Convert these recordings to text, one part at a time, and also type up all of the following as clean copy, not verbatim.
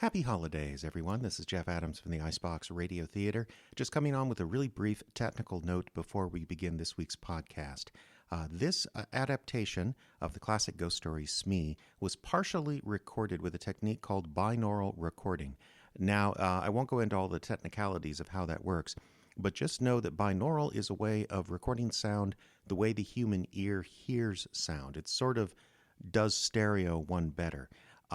Happy holidays, everyone. This is Jeff Adams from the Icebox Radio Theater. Just coming on with a really brief technical note before we begin this week's podcast. This adaptation of the classic ghost story Smee was partially recorded with a technique called binaural recording. Now, I won't go into all the technicalities of how that works, but just know that binaural is a way of recording sound the way the human ear hears sound. It sort of does stereo one better.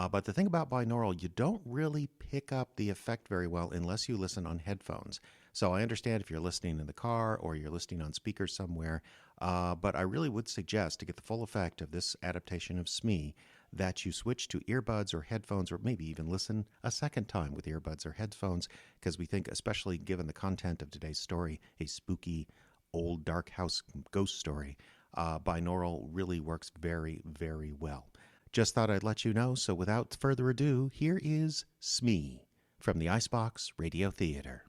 But the thing about binaural, you don't really pick up the effect very well unless you listen on headphones. So I understand if you're listening in the car or you're listening on speakers somewhere, but I really would suggest to get the full effect of this adaptation of Smee that you switch to earbuds or headphones, or maybe even listen a second time with earbuds or headphones, because we think, especially given the content of today's story, a spooky old dark house ghost story, binaural really works very, very well. Just thought I'd let you know, so without further ado, here is Smee from the Icebox Radio Theater.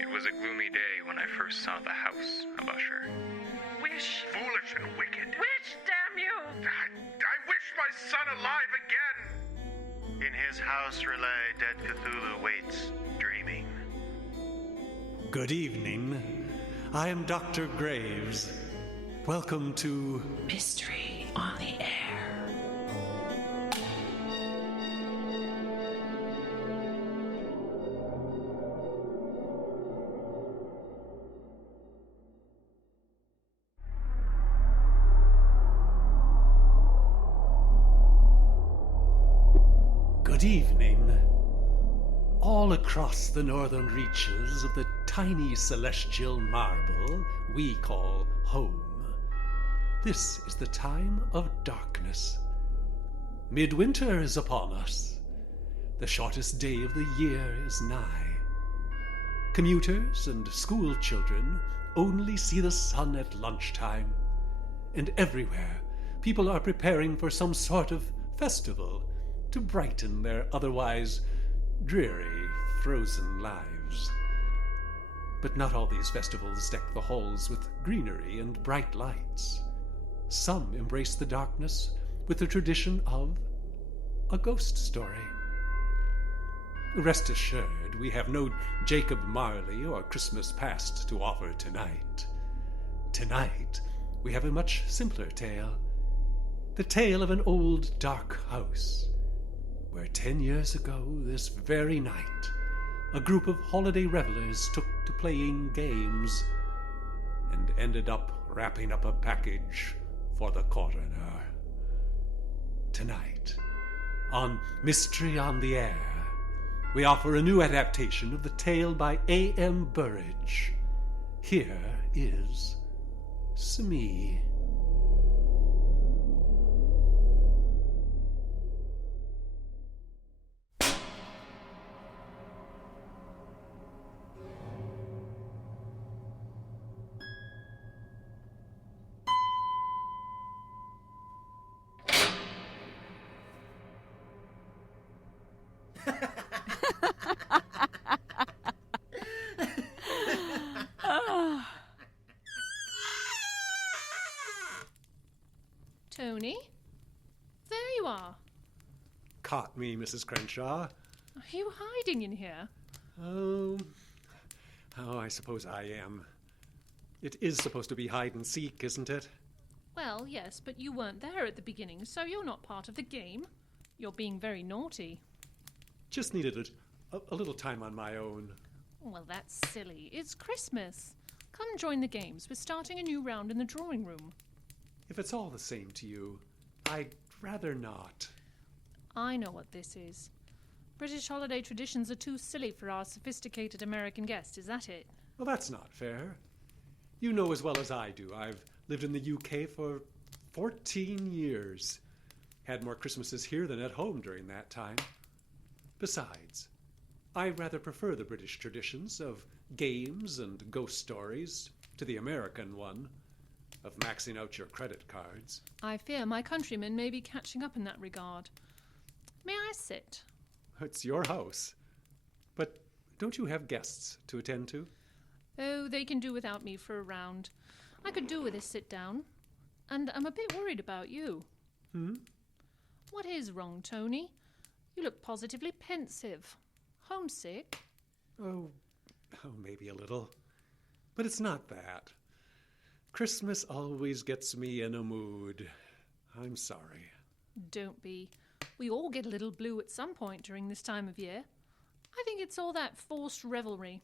It was a gloomy day when I first saw the house of Usher. Wish. Foolish and wicked. Wish, damn you! I wish my son alive again! In his house relay, dead Cthulhu waits, dreaming. Good evening. I am Dr. Graves. Welcome to Mystery on the Air. Good evening. All across the northern reaches of the tiny celestial marble we call home, this is the time of darkness. Midwinter is upon us. The shortest day of the year is nigh. Commuters and school children only see the sun at lunchtime, and everywhere people are preparing for some sort of festival to brighten their otherwise dreary, frozen lives. But not all these festivals deck the halls with greenery and bright lights. Some embrace the darkness with the tradition of a ghost story. Rest assured, we have no Jacob Marley or Christmas Past to offer tonight. Tonight, we have a much simpler tale. The tale of an old dark house, where 10 years ago, this very night, a group of holiday revelers took to playing games and ended up wrapping up a package for the coroner. Tonight, on Mystery on the Air, we offer a new adaptation of the tale by A.M. Burrage. Here is Smee. Tony? There you are. Caught me, Mrs. Krenshaw. Are you hiding in here? Oh, I suppose I am. It is supposed to be hide and seek, isn't it? Well, yes, but you weren't there at the beginning, so you're not part of the game. You're being very naughty. Just needed a little time on my own. Well, that's silly. It's Christmas. Come join the games. We're starting a new round in the drawing room. If it's all the same to you, I'd rather not. I know what this is. British holiday traditions are too silly for our sophisticated American guest, is that it? Well, that's not fair. You know as well as I do, I've lived in the UK for 14 years. Had more Christmases here than at home during that time. Besides, I rather prefer the British traditions of games and ghost stories to the American one of maxing out your credit cards. I fear my countrymen may be catching up in that regard. May I sit? It's your house. But don't you have guests to attend to? Oh, they can do without me for a round. I could do with a sit down. And I'm a bit worried about you. What is wrong, Tony? You look positively pensive. Homesick? Oh, maybe a little. But it's not that. Christmas always gets me in a mood. I'm sorry. Don't be. We all get a little blue at some point during this time of year. I think it's all that forced revelry.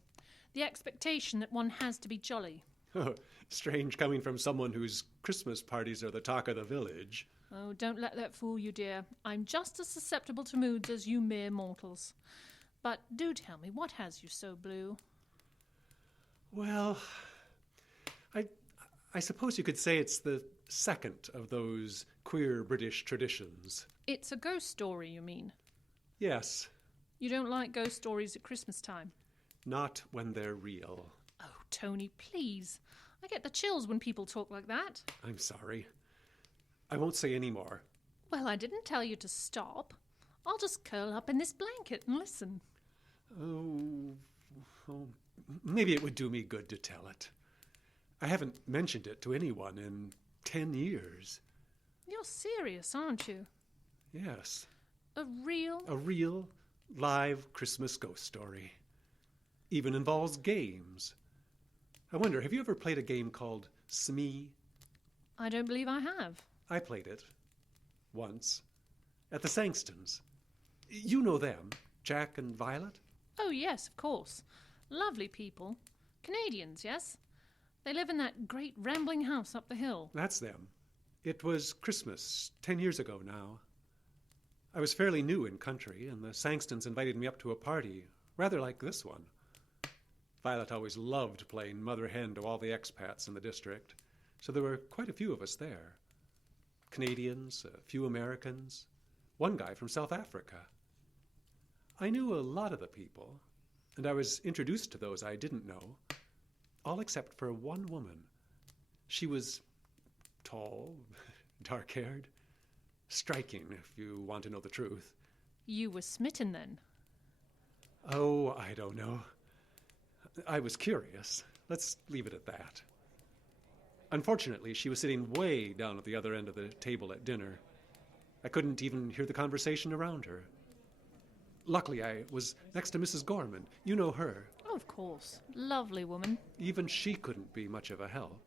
The expectation that one has to be jolly. Oh, strange coming from someone whose Christmas parties are the talk of the village. Oh, don't let that fool you, dear. I'm just as susceptible to moods as you mere mortals. But do tell me, what has you so blue? Well, I suppose you could say it's the second of those queer British traditions. It's a ghost story, you mean? Yes. You don't like ghost stories at Christmas time? Not when they're real. Oh, Tony, please. I get the chills when people talk like that. I'm sorry. I won't say any more. Well, I didn't tell you to stop. I'll just curl up in this blanket and listen. Oh, maybe it would do me good to tell it. I haven't mentioned it to anyone in 10 years. You're serious, aren't you? Yes. A real, live Christmas ghost story. Even involves games. I wonder, have you ever played a game called Smee? I don't believe I have. I played it. Once. At the Sangstons. You know them, Jack and Violet? Oh, yes, of course. Lovely people. Canadians, yes? They live in that great rambling house up the hill. That's them. It was Christmas 10 years ago now. I was fairly new in country, and the Sangstons invited me up to a party, rather like this one. Violet always loved playing mother hen to all the expats in the district, so there were quite a few of us there. Canadians, a few Americans, one guy from South Africa. I knew a lot of the people, and I was introduced to those I didn't know, all except for one woman. She was tall, dark-haired, striking, if you want to know the truth. You were smitten then? Oh, I don't know. I was curious. Let's leave it at that. Unfortunately, she was sitting way down at the other end of the table at dinner. I couldn't even hear the conversation around her. Luckily, I was next to Mrs Gorman. You know her. Oh, of course. Lovely woman. Even she couldn't be much of a help.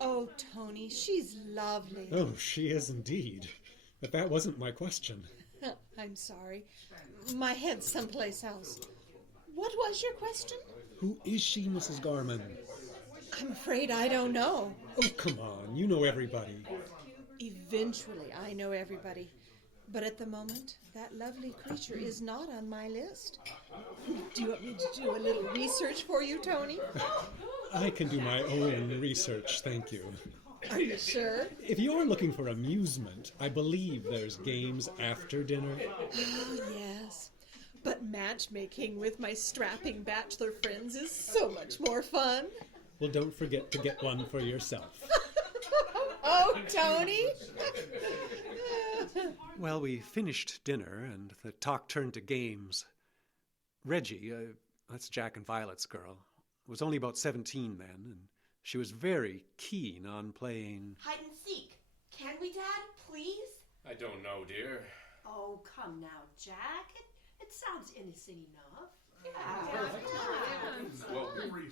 Oh, Tony, she's lovely. Oh, she is indeed. But that wasn't my question. I'm sorry. My head's someplace else. What was your question? Who is she, Mrs Gorman? I'm afraid I don't know. Oh, come on. You know everybody. Eventually, I know everybody. But at the moment, that lovely creature is not on my list. Do you want me to do a little research for you, Tony? I can do my own research, thank you. Are you sure? If you're looking for amusement, I believe there's games after dinner. Oh, yes. But matchmaking with my strapping bachelor friends is so much more fun. Well, don't forget to get one for yourself. Oh, Tony! Well, we finished dinner, and the talk turned to games. Reggie, that's Jack and Violet's girl, was only about 17 then, and she was very keen on playing... Hide and seek. Can we, Dad? Please? I don't know, dear. Oh, come now, Jack. It sounds innocent enough.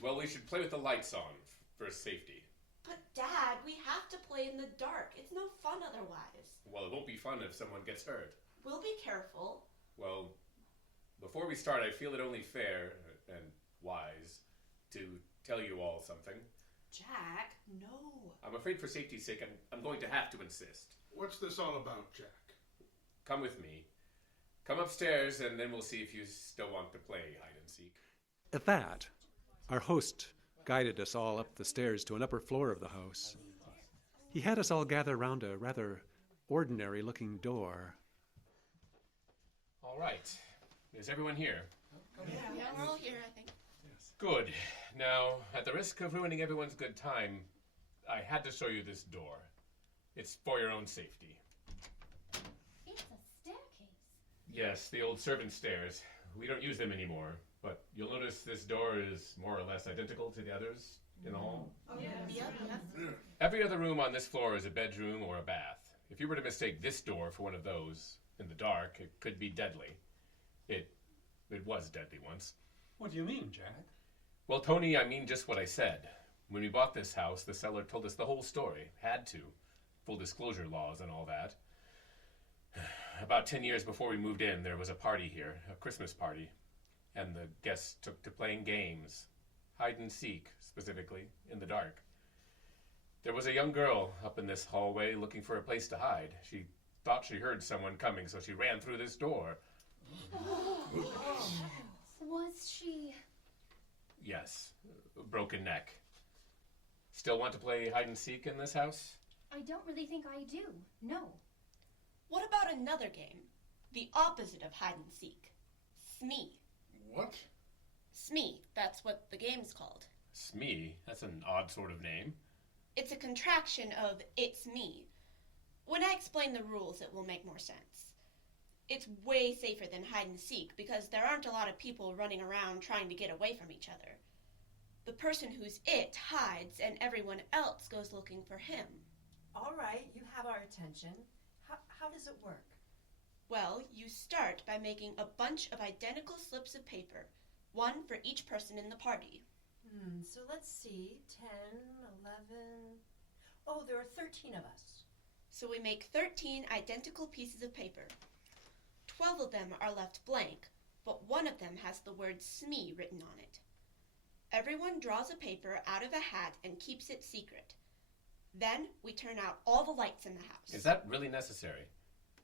Well, we should play with the lights on for safety. But, Dad, we have to play in the dark. It's no fun otherwise. Well, it won't be fun if someone gets hurt. We'll be careful. Well, before we start, I feel it only fair and wise to tell you all something. Jack, no. I'm afraid for safety's sake, I'm going to have to insist. What's this all about, Jack? Come with me. Come upstairs, and then we'll see if you still want to play hide and seek. At that, our host guided us all up the stairs to an upper floor of the house. He had us all gather round a rather ordinary-looking door. All right. Is everyone here? Yeah, we're all here, I think. Yes. Good. Now, at the risk of ruining everyone's good time, I had to show you this door. It's for your own safety. It's a staircase. Yes, the old servant stairs. We don't use them anymore, but you'll notice this door is more or less identical to the others in the hall? Oh, yeah. Yep. Every other room on this floor is a bedroom or a bath. If you were to mistake this door for one of those, in the dark, it could be deadly. It was deadly once. What do you mean, Jack? Well, Tony, I mean just what I said. When we bought this house, the seller told us the whole story. Had to. Full disclosure laws and all that. About 10 years before we moved in, there was a party here, a Christmas party. And the guests took to playing games. Hide and seek, specifically, in the dark. There was a young girl up in this hallway looking for a place to hide. She thought she heard someone coming, so she ran through this door. Was she... Yes, a broken neck. Still want to play hide and seek in this house? I don't really think I do, no. What about another game? The opposite of hide and seek. Smee. What? Smee, that's what the game's called. Smee? That's an odd sort of name. It's a contraction of It's Me. When I explain the rules, it will make more sense. It's way safer than hide and seek because there aren't a lot of people running around trying to get away from each other. The person who's it hides and everyone else goes looking for him. All right, you have our attention. How does it work? Well, you start by making a bunch of identical slips of paper, one for each person in the party. So let's see, 10, 11... Oh, there are 13 of us. So we make 13 identical pieces of paper. 12 of them are left blank, but one of them has the word Smee written on it. Everyone draws a paper out of a hat and keeps it secret. Then we turn out all the lights in the house. Is that really necessary?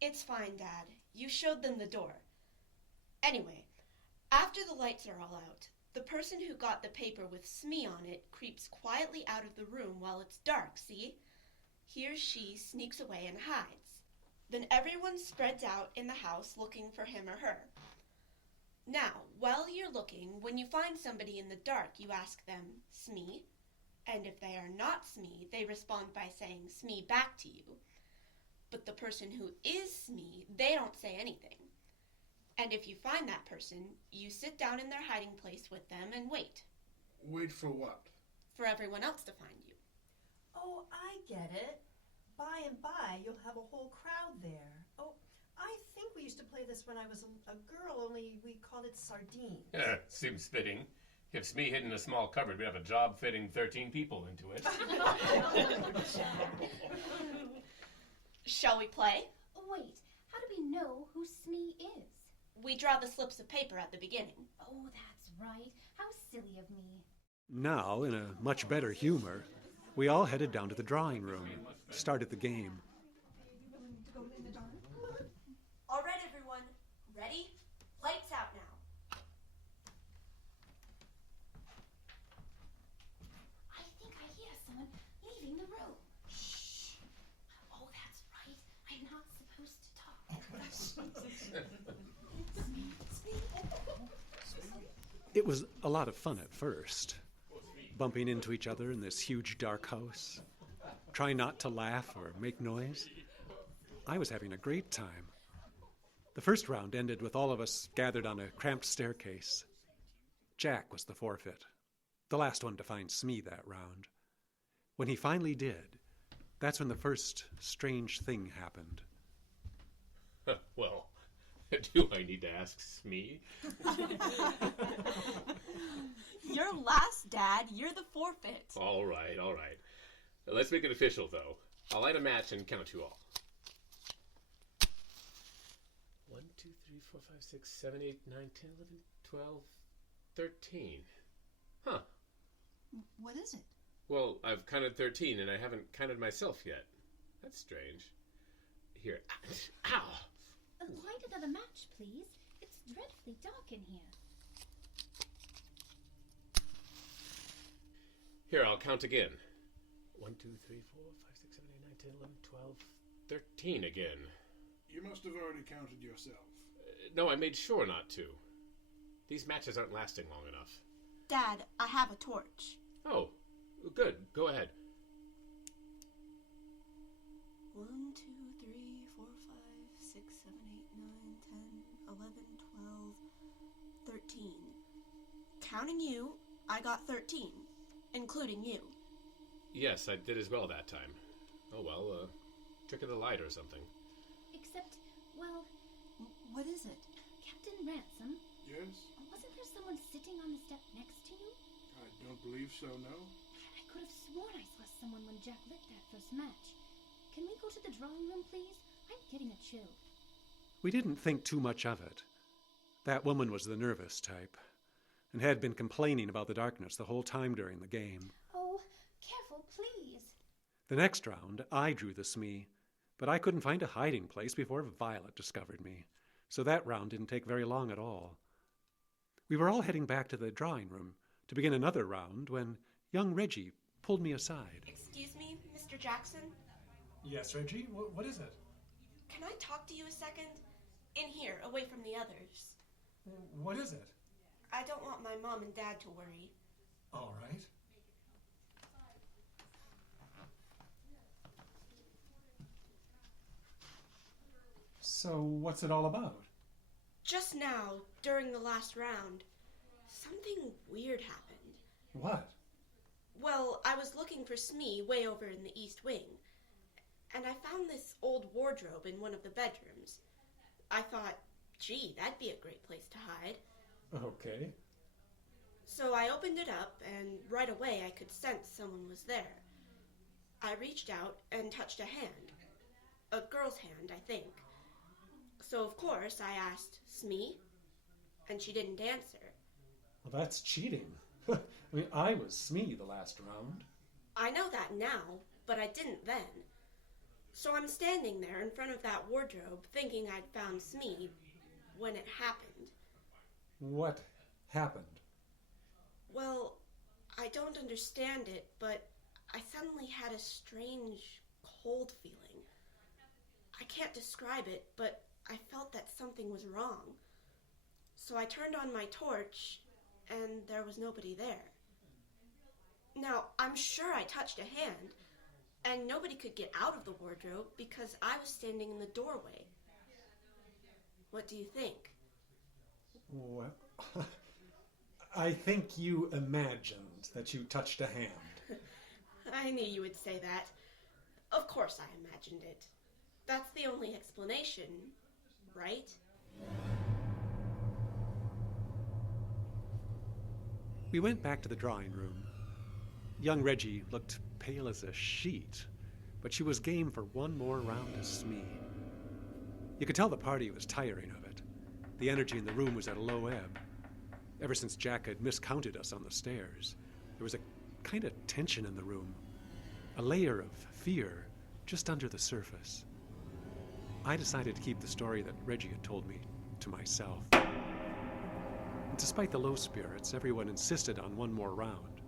It's fine, Dad. You showed them the door. Anyway, after the lights are all out, the person who got the paper with Smee on it creeps quietly out of the room while it's dark, see? He or she sneaks away and hides. Then everyone spreads out in the house looking for him or her. Now, while you're looking, when you find somebody in the dark, you ask them, Smee? And if they are not Smee, they respond by saying Smee back to you. But the person who is Smee, they don't say anything. And if you find that person, you sit down in their hiding place with them and wait. Wait for what? For everyone else to find you. Oh, I get it. By and by, you'll have a whole crowd there. Oh, I think we used to play this when I was a girl, only we called it sardines. Yeah, seems fitting. If Smee hid in a small cupboard, we'd have a job fitting 13 people into it. Shall we play? Wait, how do we know who Smee is? We draw the slips of paper at the beginning. Oh, that's right. How silly of me. Now, in a much better humor, we all headed down to the drawing room, started the game. All right, everyone. Ready? Lights out now. I think I hear someone leaving the room. Shh. Oh, that's right. I'm not supposed to talk. It was a lot of fun at first, bumping into each other in this huge dark house, trying not to laugh or make noise. I was having a great time. The first round ended with all of us gathered on a cramped staircase. Jack was the forfeit, the last one to find Smee that round. When he finally did, that's when the first strange thing happened. Well, do I need to ask Smee? You're last, Dad. You're the forfeit. All right, all right. Let's make it official, though. I'll light a match and count you all. 1, 2, 3, 4, 5, 6, 7, 8, 9, 10, 11, 12, 13. Huh. What is it? Well, I've counted 13, and I haven't counted myself yet. That's strange. Here. Ow! Light another match, please. It's dreadfully dark in here. Here, I'll count again. 1, 2, 3, 4, 5, 6, 7, 8, 9, 10, 11, 12, 13 again. You must have already counted yourself. No, I made sure not to. These matches aren't lasting long enough. Dad, I have a torch. Oh, good. Go ahead. 1, 2, 3, 4, 5, 6, 7, 8, 9, 10, 11, 12, 13. Counting you, I got 13. including you. Yes, I did as well that time. Oh well, trick of the light or something. Except, well... What is it? Captain Ransome? Yes? Wasn't there someone sitting on the step next to you? I don't believe so, no. I could have sworn I saw someone when Jack lit that first match. Can we go to the drawing room, please? I'm getting a chill. We didn't think too much of it. That woman was the nervous type, and had been complaining about the darkness the whole time during the game. Oh, careful, please. The next round, I drew the Smee, but I couldn't find a hiding place before Violet discovered me, so that round didn't take very long at all. We were all heading back to the drawing room to begin another round when young Reggie pulled me aside. Excuse me, Mr. Jackson? Yes, Reggie? What is it? Can I talk to you a second? In here, away from the others. What is it? I don't want my mom and dad to worry. All right. So, what's it all about? Just now, during the last round, something weird happened. What? Well, I was looking for Smee way over in the East Wing, and I found this old wardrobe in one of the bedrooms. I thought, gee, that'd be a great place to hide. Okay. So I opened it up, and right away I could sense someone was there. I reached out and touched a hand. A girl's hand, I think. So of course I asked, Smee? And she didn't answer. Well, that's cheating. I mean, I was Smee the last round. I know that now, but I didn't then. So I'm standing there in front of that wardrobe thinking I'd found Smee when it happened. What happened? Well, I don't understand it, but I suddenly had a strange, cold feeling. I can't describe it, but I felt that something was wrong. So I turned on my torch, and there was nobody there. Now, I'm sure I touched a hand, and nobody could get out of the wardrobe because I was standing in the doorway. What do you think? Well, I think you imagined that you touched a hand. I knew you would say that. Of course I imagined it. That's the only explanation, right? We went back to the drawing room. Young Reggie looked pale as a sheet, but she was game for one more round of Smee. You could tell the party was tiring of it. The energy in the room was at a low ebb. Ever since Jack had miscounted us on the stairs, there was a kind of tension in the room, a layer of fear just under the surface. I decided to keep the story that Reggie had told me to myself. And despite the low spirits, everyone insisted on one more round.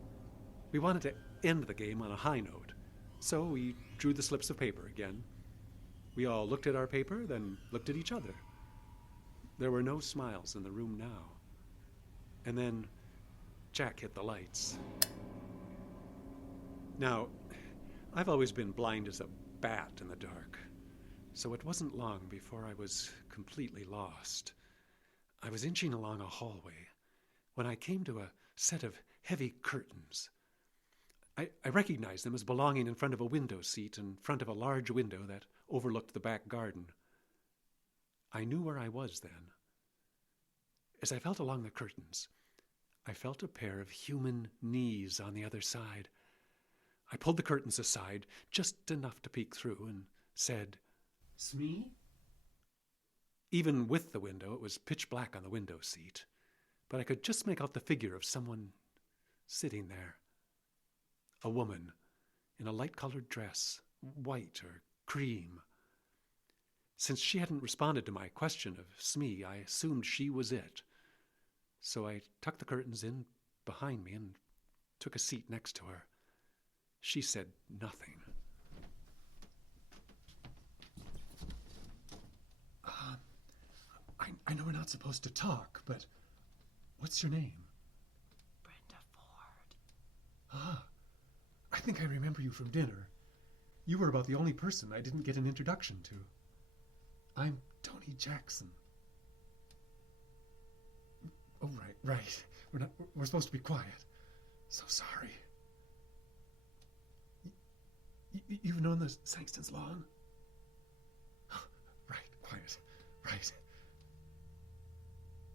We wanted to end the game on a high note, so we drew the slips of paper again. We all looked at our paper, then looked at each other. There were no smiles in the room now. And then Jack hit the lights. Now, I've always been blind as a bat in the dark, so it wasn't long before I was completely lost. I was inching along a hallway when I came to a set of heavy curtains. I recognized them as belonging in front of a window seat in front of a large window that overlooked the back garden. I knew where I was then. As I felt along the curtains, I felt a pair of human knees on the other side. I pulled the curtains aside, just enough to peek through, and said, "Smee?" Even with the window, it was pitch black on the window seat, but I could just make out the figure of someone sitting there. A woman in a light-colored dress, white or cream. Since she hadn't responded to my question of Smee, I assumed she was it. So I tucked the curtains in behind me and took a seat next to her. She said nothing. I know we're not supposed to talk, but what's your name? Brenda Ford. Ah, I think I remember you from dinner. You were about the only person I didn't get an introduction to. I'm Tony Jackson. Oh, right. We're supposed to be quiet. So sorry. You've known the Saxtons long? Right, quiet. Right.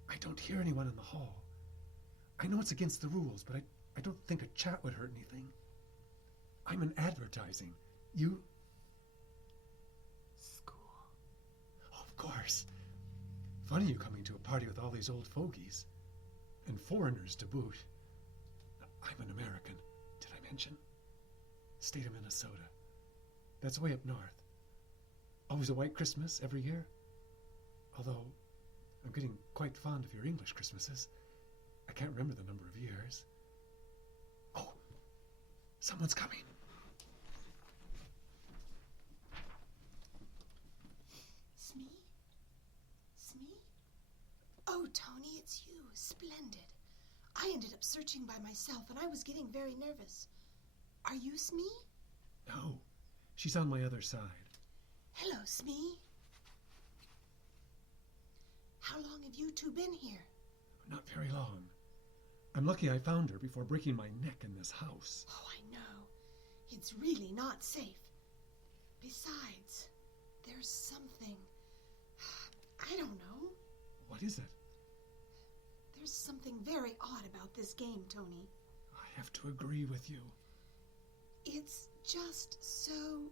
I don't hear anyone in the hall. I know it's against the rules, but I don't think a chat would hurt anything. I'm in advertising. You? School. Oh, of course. Funny you coming to a party with all these old fogies. And foreigners to boot. I'm an American. Did I mention? State of Minnesota. That's way up north. Always a white Christmas every year. Although, I'm getting quite fond of your English Christmases. I can't remember the number of years. Oh, someone's coming. Smee? Smee? Oh, Tony, it's you. Splendid. I ended up searching by myself, and I was getting very nervous. Are you Smee? No, she's on my other side. Hello, Smee. How long have you two been here? Not very long. I'm lucky I found her before breaking my neck in this house. Oh, I know. It's really not safe. Besides, there's something... I don't know. What is it? There's something very odd about this game, Tony. I have to agree with you. It's just so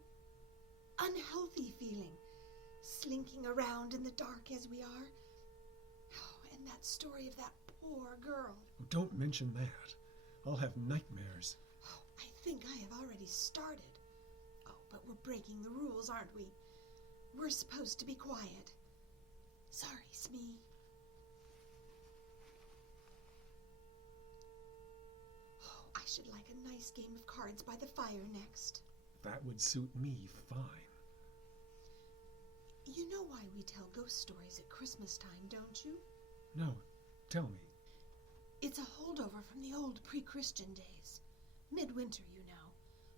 unhealthy feeling, slinking around in the dark as we are. Oh, and that story of that poor girl. Oh, don't mention that. I'll have nightmares. Oh, I think I have already started. Oh, but we're breaking the rules, aren't we? We're supposed to be quiet. Sorry, Smee. Oh, I should like a nice game of cards by the fire next. That would suit me fine. You know why we tell ghost stories at Christmas time, don't you? No, tell me. It's a holdover from the old pre-Christian days. Midwinter, you know.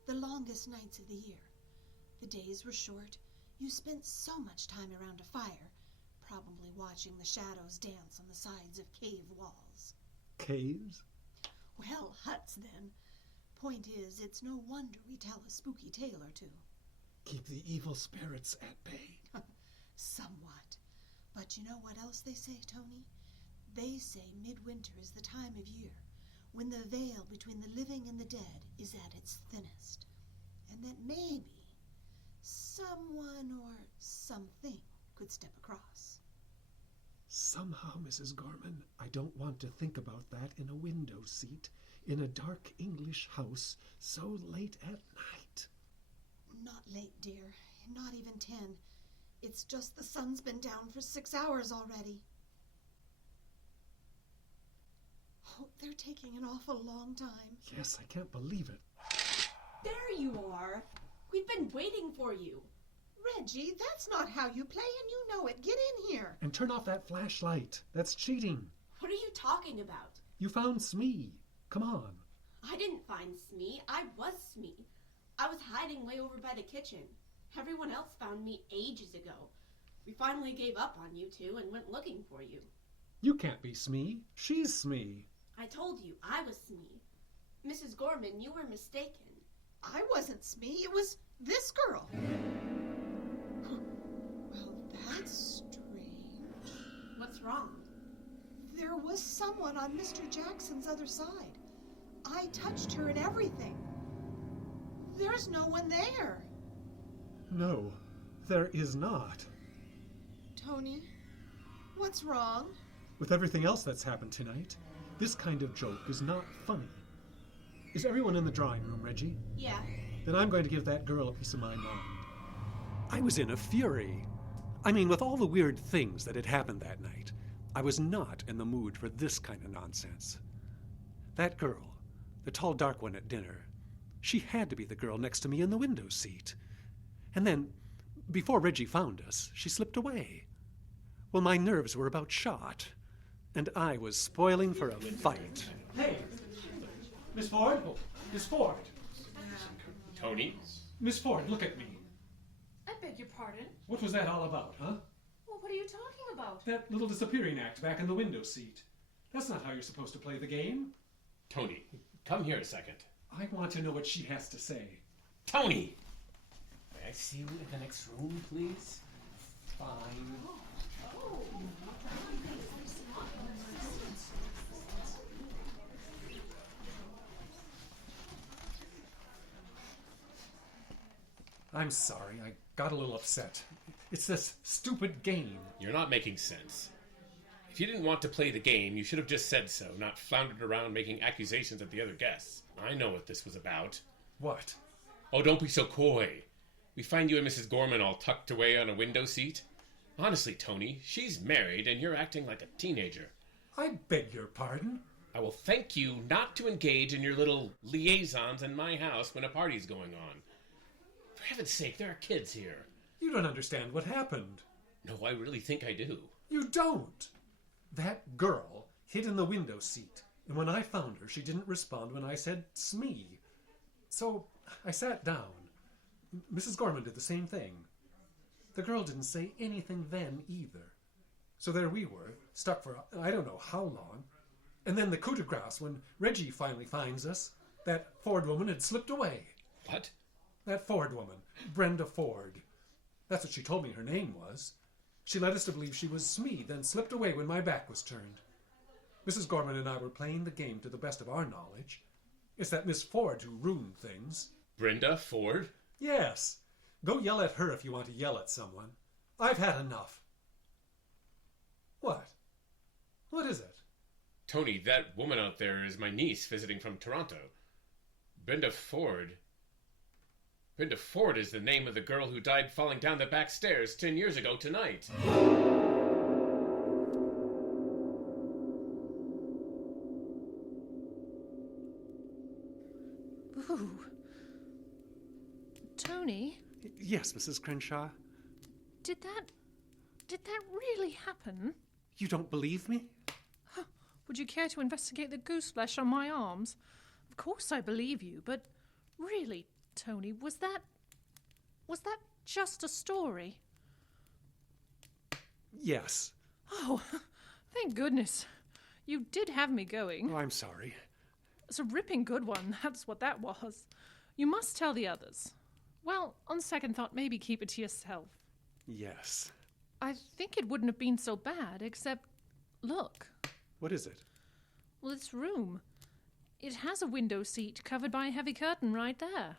The longest nights of the year. The days were short. You spent so much time around a fire, probably watching the shadows dance on the sides of cave walls. Caves? Well, huts then. Point is, it's no wonder we tell a spooky tale or two. Keep the evil spirits at bay. Somewhat. But you know what else they say, Tony? They say midwinter is the time of year when the veil between the living and the dead is at its thinnest, and that maybe someone or something could step across. Somehow, Mrs. Gorman, I don't want to think about that in a window seat in a dark English house so late at night. Not late, dear. Not even 10. It's just the sun's been down for 6 hours already. Oh, they're taking an awful long time. Yes, I can't believe it. There you are. We've been waiting for you. Reggie, that's not how you play, and you know it. Get in here. And turn off that flashlight. That's cheating. What are you talking about? You found Smee. Come on. I didn't find Smee. I was Smee. I was hiding way over by the kitchen. Everyone else found me ages ago. We finally gave up on you two and went looking for you. You can't be Smee. She's Smee. I told you I was Smee. Mrs. Gorman, you were mistaken. I wasn't Smee. It was this girl. Well, that's strange. What's wrong? There was someone on Mr. Jackson's other side. I touched her and everything. There's no one there. No, there is not. Tony, what's wrong? With everything else that's happened tonight, this kind of joke is not funny. Is everyone in the drawing room, Reggie? Yeah. Then I'm going to give that girl a piece of my mind. I was in a fury. I mean, with all the weird things that had happened that night, I was not in the mood for this kind of nonsense. That girl, the tall dark one at dinner, she had to be the girl next to me in the window seat. And then, before Reggie found us, she slipped away. Well, my nerves were about shot, and I was spoiling for a fight. Hey, Miss Ford? Miss Ford? Tony? Miss Ford, look at me. I beg your pardon? What was that all about, huh? Well, what are you talking about? That little disappearing act back in the window seat. That's not how you're supposed to play the game. Tony, come here a second. I want to know what she has to say. Tony! I see you in the next room, please? Fine. I'm sorry, I got a little upset. It's this stupid game. You're not making sense. If you didn't want to play the game, you should have just said so, not floundered around making accusations at the other guests. I know what this was about. What? Oh, don't be so coy. We find you and Mrs. Gorman all tucked away on a window seat. Honestly, Tony, she's married and you're acting like a teenager. I beg your pardon? I will thank you not to engage in your little liaisons in my house when a party's going on. For heaven's sake, there are kids here. You don't understand what happened. No, I really think I do. You don't. That girl hid in the window seat, and when I found her, she didn't respond when I said Smee. So I sat down. Mrs. Gorman did the same thing. The girl didn't say anything then either. So there we were, stuck for I don't know how long. And then the coup de grace, when Reggie finally finds us, that Ford woman had slipped away. What? That Ford woman, Brenda Ford. That's what she told me her name was. She led us to believe she was Smee, then slipped away when my back was turned. Mrs. Gorman and I were playing the game to the best of our knowledge. It's that Miss Ford who ruined things. Brenda Ford? Yes. Go yell at her if you want to yell at someone. I've had enough. What? What is it? Tony, that woman out there is my niece visiting from Toronto. Brenda Ford is the name of the girl who died falling down the back stairs 10 years ago tonight. Ooh. Tony? Yes, Mrs. Krenshaw? Did that really happen? You don't believe me? Would you care to investigate the goose flesh on my arms? Of course I believe you, but really, Tony, was that just a story? Yes. Oh, thank goodness. You did have me going. Oh, I'm sorry. It's a ripping good one, that's what that was. You must tell the others. Well, on second thought, maybe keep it to yourself. Yes. I think it wouldn't have been so bad, except, look. What is it? Well, this room. It has a window seat covered by a heavy curtain right there.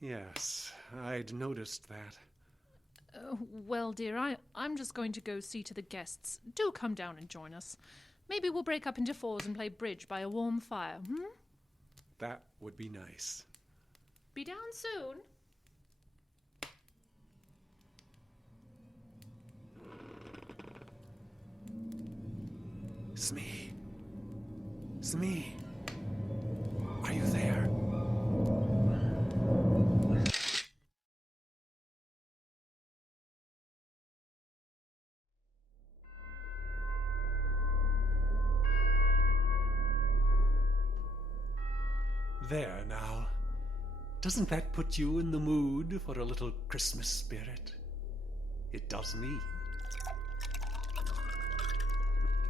Yes, I'd noticed that. Well, dear, I'm just going to go see to the guests. Do come down and join us. Maybe we'll break up into fours and play bridge by a warm fire, That would be nice. Be down soon. Smee. Smee. Are you there? There now. Doesn't that put you in the mood for a little Christmas spirit? It does me.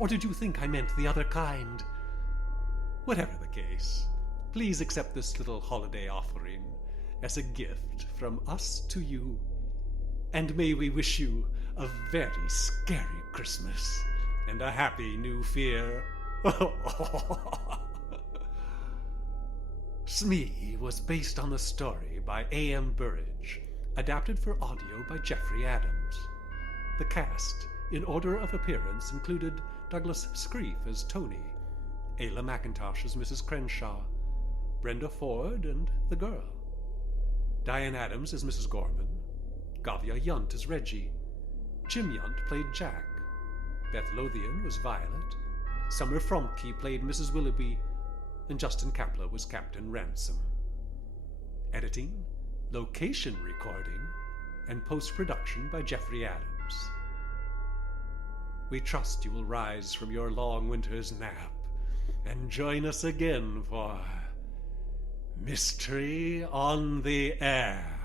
Or did you think I meant the other kind? Whatever the case, please accept this little holiday offering as a gift from us to you. And may we wish you a very scary Christmas and a happy new year. Smee was based on the story by A.M. Burrage, adapted for audio by Jeffrey Adams. The cast, in order of appearance, included Douglas Skrief as Tony, Aela Mackintosh as Mrs. Krenshaw, Brenda Ford and the Girl, Diane Adams as Mrs. Gorman, Gavia Yount as Reggie, Jim Yount played Jack, Beth Lowthian was Violet, Summer Fromke played Mrs. Willoughby, and Justin Kapla was Captain Ransome. Editing, location recording, and post-production by Jeffrey Adams. We trust you will rise from your long winter's nap and join us again for Mystery on the Air.